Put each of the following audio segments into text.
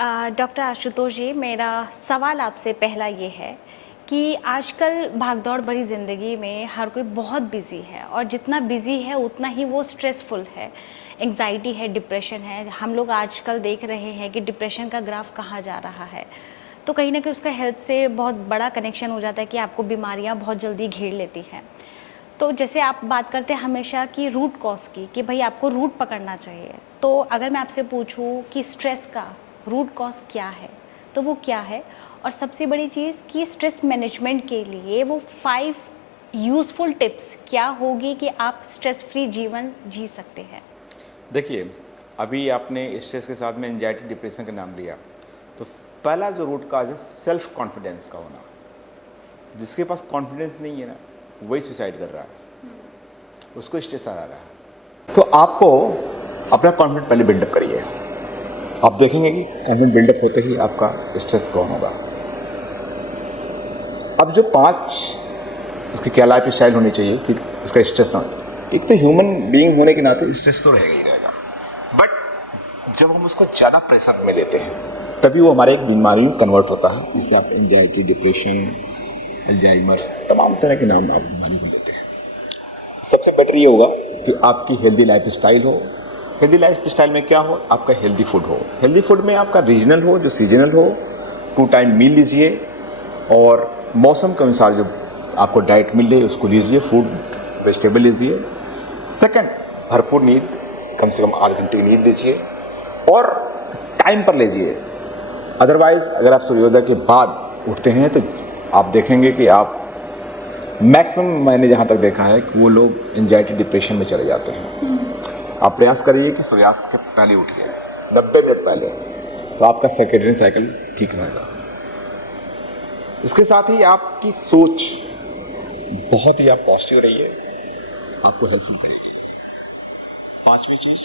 Doctor Ashutosh जी, मेरा सवाल आपसे पहला ये है कि आजकल भागदौड़ भरी ज़िंदगी में हर कोई बहुत बिज़ी है और जितना बिज़ी है उतना ही वो स्ट्रेसफुल है। एंग्जाइटी है, डिप्रेशन है। हम लोग आजकल देख रहे हैं कि डिप्रेशन का ग्राफ कहाँ जा रहा है। तो कहीं ना कहीं उसका हेल्थ से बहुत बड़ा कनेक्शन हो जाता है कि आपको बीमारियाँ बहुत जल्दी घेर लेती हैं। तो जैसे आप बात करते हैं हमेशा कि रूट कॉज की, कि भाई आपको रूट पकड़ना चाहिए। तो अगर मैं आपसे पूछूं कि स्ट्रेस का रूट कॉज क्या है, तो वो क्या है? और सबसे बड़ी चीज़ कि स्ट्रेस मैनेजमेंट के लिए वो 5 यूज़फुल टिप्स क्या होगी कि आप स्ट्रेस फ्री जीवन जी सकते हैं? देखिए, अभी आपने स्ट्रेस के साथ में एंजाइटी डिप्रेशन का नाम लिया, तो पहला जो रूट काज है सेल्फ कॉन्फिडेंस का होना। जिसके पास कॉन्फिडेंस नहीं है ना, वही सुसाइड कर रहा है, उसको स्ट्रेस आ रहा है। तो आपको अपना कॉन्फिडेंस पहले बिल्डअप करिए। आप देखेंगे कि कॉन्फिडेंस बिल्डअप होते ही आपका स्ट्रेस कौन होगा। अब जो 5 उसकी क्या लाइफ स्टाइल होनी चाहिए कि उसका स्ट्रेस ना हो। एक तो ह्यूमन बीइंग होने के नाते स्ट्रेस तो रहेगा ही रहेगा, बट जब हम उसको ज़्यादा प्रेशर में लेते हैं तभी वो हमारे एक बीमारी में कन्वर्ट होता है, जिससे आप एंजाइटी, डिप्रेशन, अल्जाइमर्स, तमाम तरह के नाम आप बीमारी में लेते हैं। सबसे बेटर ये होगा कि आपकी हेल्दी लाइफ स्टाइल हो। हेल्दी लाइफ स्टाइल में क्या हो? आपका हेल्दी फूड हो। हेल्दी फूड में आपका रीजनल हो, जो सीजनल हो। 2 टाइम मील लीजिए और मौसम के अनुसार जो आपको डाइट मिल रही है उसको लीजिए। फ्रूट, वेजिटेबल लीजिए। सेकंड, भरपूर नींद, कम से कम 8 घंटे की नींद लीजिए और टाइम पर लीजिए। अदरवाइज अगर आप सूर्योदय के बाद उठते हैं तो आप देखेंगे कि आप मैक्सिमम, मैंने जहाँ तक देखा है कि वो लोग एंजाइटी डिप्रेशन में चले जाते हैं। आप प्रयास करिए कि सूर्यास्त के पहले उठिए, 90 मिनट पहले, तो आपका सर्केडियन साइकिल ठीक रहेगा। इसके साथ ही आपकी सोच बहुत ही आप पॉजिटिव रहिए, आपको हेल्पफुल करेगी। 5वीं चीज,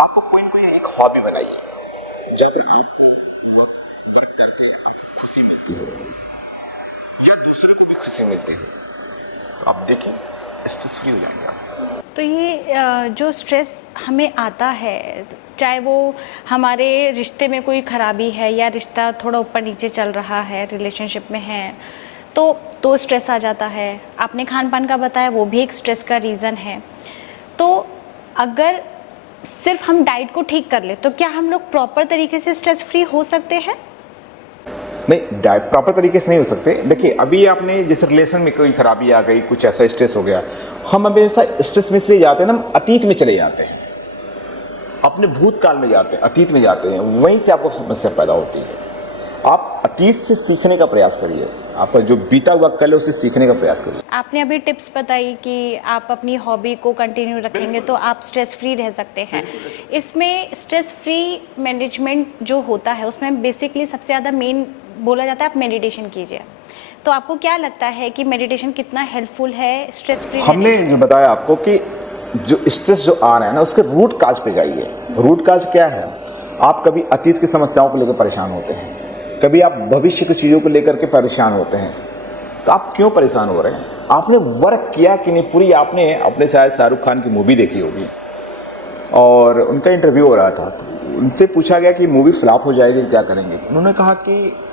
आपको कोई ना कोई एक हॉबी बनाइए जब आपको वर्क करके आपको खुशी मिलती हो या दूसरे को भी खुशी मिलती हो, तो आप देखिए स्ट्रेस फ्री हो जाएंगे आप। तो ये जो स्ट्रेस हमें आता है, चाहे वो हमारे रिश्ते में कोई खराबी है या रिश्ता थोड़ा ऊपर नीचे चल रहा है, रिलेशनशिप में है, तो स्ट्रेस आ जाता है। आपने खान पान का बताया, वो भी एक स्ट्रेस का रीज़न है। तो अगर सिर्फ हम डाइट को ठीक कर ले तो क्या हम लोग प्रॉपर तरीके से स्ट्रेस फ्री हो सकते हैं? नहीं, डाइट प्रॉपर तरीके से नहीं हो सकते। देखिए, अभी आपने जैसे रिलेशन में कोई खराबी आ गई, कुछ ऐसा स्ट्रेस हो गया, हम हमेशा स्ट्रेस में इसलिए जाते हैं ना, हम अतीत में चले जाते हैं, अपने भूतकाल में जाते हैं, अतीत में जाते हैं, वहीं से आपको समस्या पैदा होती है। आप अतीत से सीखने का प्रयास करिए, आपका जो बीता हुआ कल है उससे सीखने का प्रयास करिए। आपने अभी टिप्स बताई कि आप अपनी हॉबी को कंटिन्यू रखेंगे तो आप स्ट्रेस फ्री रह सकते हैं। इसमें स्ट्रेस फ्री मैनेजमेंट जो होता है उसमें बेसिकली सबसे ज़्यादा मेन बोला जाता है आप मेडिटेशन कीजिए। तो आपको क्या लगता है कि मेडिटेशन कितना हेल्पफुल है स्ट्रेस फ्री? हमने जो बताया आपको कि जो स्ट्रेस जो आ रहा है ना, उसके रूट काज पे जाइए। रूट काज क्या है? आप कभी अतीत की समस्याओं को लेकर परेशान होते हैं, कभी आप भविष्य की चीज़ों को लेकर के परेशान होते हैं, तो आप क्यों परेशान हो रहे हैं? आपने वर्क किया कि नहीं? पूरी आपने अपने शायद शाहरुख खान की मूवी देखी होगी और उनका इंटरव्यू हो रहा था, तो उनसे पूछा गया कि मूवी फ्लॉप हो जाएगी, क्या करेंगे? उन्होंने कहा कि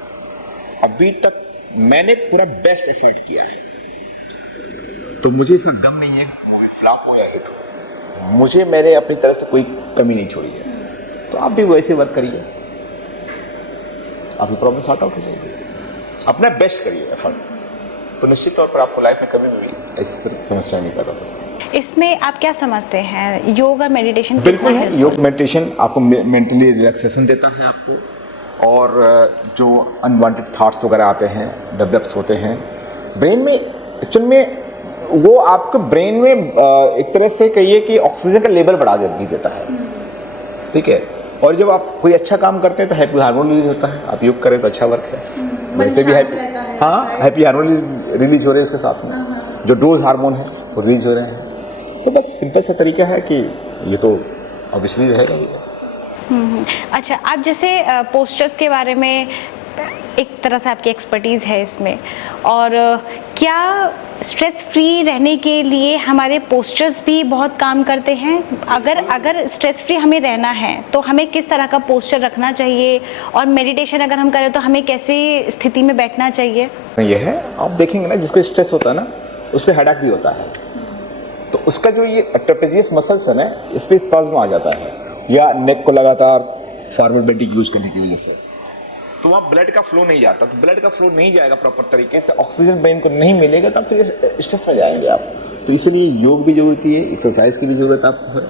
अभी तक मैंने पूरा बेस्ट एफर्ट किया है, तो मुझे इसका गम नहीं है मूवी फ्लॉप हो या हिट हो। मुझे मैंने अपनी तरफ से कोई कमी नहीं छोड़ी है। तो आप भी वैसे वर्क करिए, आपकी प्रॉब्लम सॉर्ट आउट हो जाएगी। अपना बेस्ट करिए एफर्ट, तो निश्चित तौर पर आपको लाइफ में कभी भी इस तरह समस्या नहीं पैदा हो सकती। इसमें आप क्या समझते हैं, योग और मेडिटेशन? बिल्कुल है, योग मेडिटेशन आपको मेंटली रिलैक्सेशन देता है आपको, और जो अनवांटेड थॉट्स वगैरह आते हैं, डेवलप होते हैं ब्रेन में। एक्चुअल में वो आपके ब्रेन में एक तरह से कहिए कि ऑक्सीजन का लेवल बढ़ा देता है, ठीक है। और जब आप कोई अच्छा काम करते हैं तो हैप्पी हार्मोन रिलीज होता है। आप योग करें तो अच्छा वर्क है, वैसे भी हैप्पी, हाँ, हैप्पी हार्मोन रिलीज हो रहे हैं उसके साथ में, जो डोज हार्मोन है वो रिलीज हो रहे हैं। तो बस सिंपल सा तरीका है कि ये तो ऑब्वियसली रहेगा। अच्छा, आप जैसे पोस्टर्स के बारे में एक तरह से आपकी एक्सपर्टीज़ है इसमें, और क्या स्ट्रेस फ्री रहने के लिए हमारे पोस्चर्स भी बहुत काम करते हैं? अगर स्ट्रेस फ्री हमें रहना है तो हमें किस तरह का पोस्चर रखना चाहिए, और मेडिटेशन अगर हम करें तो हमें कैसे स्थिति में बैठना चाहिए? ये है, आप देखेंगे ना जिसको स्ट्रेस होता है ना उसको हेडेक भी होता है, तो उसका जो ये ट्रेपेजियस मसल्स है ना इस पे स्पाज्म आ जाता है, या नेक को लगातार फॉरवर्ड बेंडिंग यूज करने की वजह से, तो वहाँ ब्लड का फ्लो नहीं जाता, तो ब्लड का फ्लो नहीं जाएगा प्रॉपर तरीके से, ऑक्सीजन ब्रेन को नहीं मिलेगा, तब फिर स्ट्रेस में जाएंगे आप। तो इसलिए योग भी जरूरती है, एक्सरसाइज की भी जरूरत आपको है,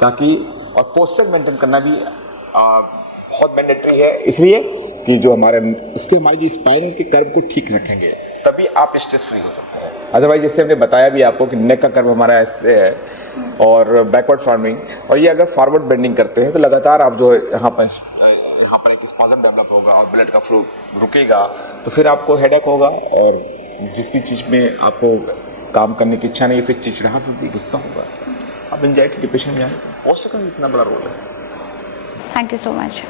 ताकि और पोस्चर मेंटेन करना भी बहुत मैंडेटरी है, इसलिए कि जो हमारे हमारी जो स्पाइनल के कर्व को ठीक रखेंगे तभी आप स्ट्रेस फ्री हो सकते हैं। अदरवाइज जैसे हमने बताया भी आपको कि नेक का कर्व हमारा ऐसे है और बैकवर्ड फार्मिंग, और ये अगर फॉरवर्ड बेंडिंग करते हैं तो लगातार आप जो यहाँ पर एक स्पाज्म डेवलप होगा और ब्लड का फ्लो रुकेगा, तो फिर आपको हेडेक होगा, और जिस भी चीज़ में आपको काम करने की इच्छा नहीं, फिर चिड़चिड़ाहट होगी, गुस्सा होगा, आप एंजाइटी डिप्रेशन में जाएंगे। पोस्चर का इतना बड़ा रोल है। Thank you so much.